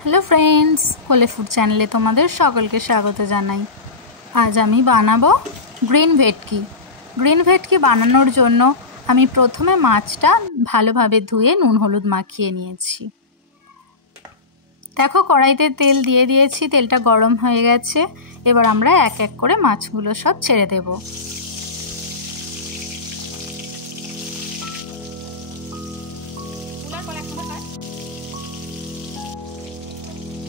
Hello friends, कोले food चैनले तुम्हारे सकलके स्वागत जानाई। आज आमी बानाबो ग्रीन भेटकी। ग्रीन भेटकी बानानोर जोन्नो आमी प्रथमे माछटा भालोभाबे धुए नुन हलुद माखिए निएछि। देखो कड़ाईते तेल दिए दिएछि, तेलटा गरम हये गेछे। एबार आमरा एक एक करे माछगुलो सब छेड़े देब।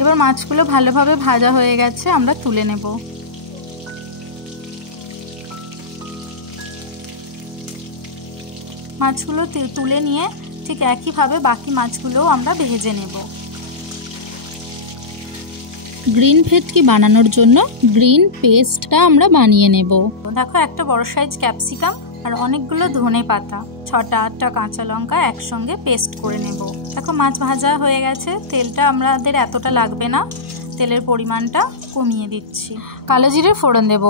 এবার মাছগুলো ভালোভাবে ভাজা হয়ে গেছে, আমরা তুলে নেব। মাছগুলো তুলে নিয়ে ঠিক একইভাবে বাকি মাছগুলোও আমরা ভেজে নেব। গ্রিন ভেটকি বানানোর জন্য গ্রিন পেস্টটা আমরা বানিয়ে নেব। দেখো একটা বড় সাইজ ক্যাপসিকাম আর অনেকগুলো ধনে পাতা, 6টা কাঁচা লঙ্কা একসঙ্গে পেস্ট করে নেব। দেখো মাছ ভাজা হয়ে গেছে, তেলটা আমাদের এতটা লাগবে না, তেলের পরিমাণটা কমিয়ে দিচ্ছি। কালো জিরে ফোড়ন দেব।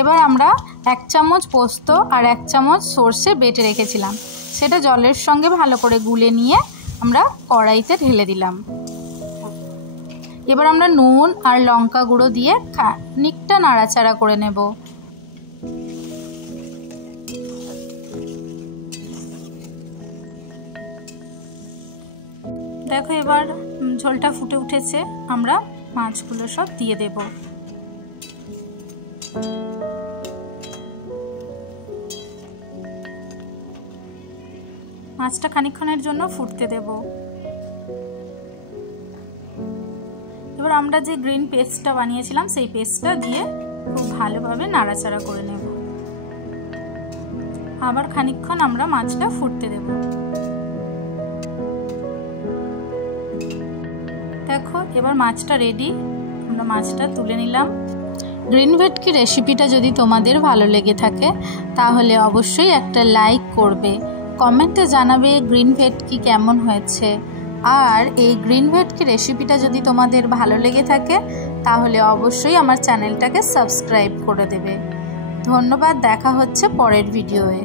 এবার আমরা 1 চামচ পোস্ত আর 1 চামচ সর্ষে বেটে রেখেছিলাম, সেটা জলের সঙ্গে ভালো করে গুলে নিয়ে আমরা কড়াইতে ঢেলে দিলাম। এবার আমরা নুন আর লঙ্কা গুঁড়ো দিয়ে খানিকটা নাড়াচাড়া করে নেব। দেখো এবার ঝোলটা ফুটে উঠেছে, আমরা মাছগুলো সব দিয়ে দেব। মাছটা খানিকক্ষণের জন্য ফুটতে দেব। এবার আমরা যে গ্রিন পেস্টটা বানিয়েছিলাম সেই পেস্টটা দিয়ে খুব ভালোভাবে নাড়াচাড়া করে নেব। আবার খানিকক্ষণ আমরা মাছটা ফুটতে দেব। দেখো এবার মাছটা রেডি, আমরা মাছটা তুলে নিলাম। গ্রিন ভেটকি রেসিপিটা যদি তোমাদের ভালো লেগে থাকে তাহলে অবশ্যই একটা লাইক করবে, কমেন্টে জানাবে গ্রিন ভেটকি কেমন হয়েছে। আর এই গ্রিন ভেটকি রেসিপিটা যদি তোমাদের ভালো লেগে থাকে তাহলে অবশ্যই আমার চ্যানেলটাকে সাবস্ক্রাইব করে দেবে। ধন্যবাদ, দেখা হচ্ছে পরের ভিডিওয়ে।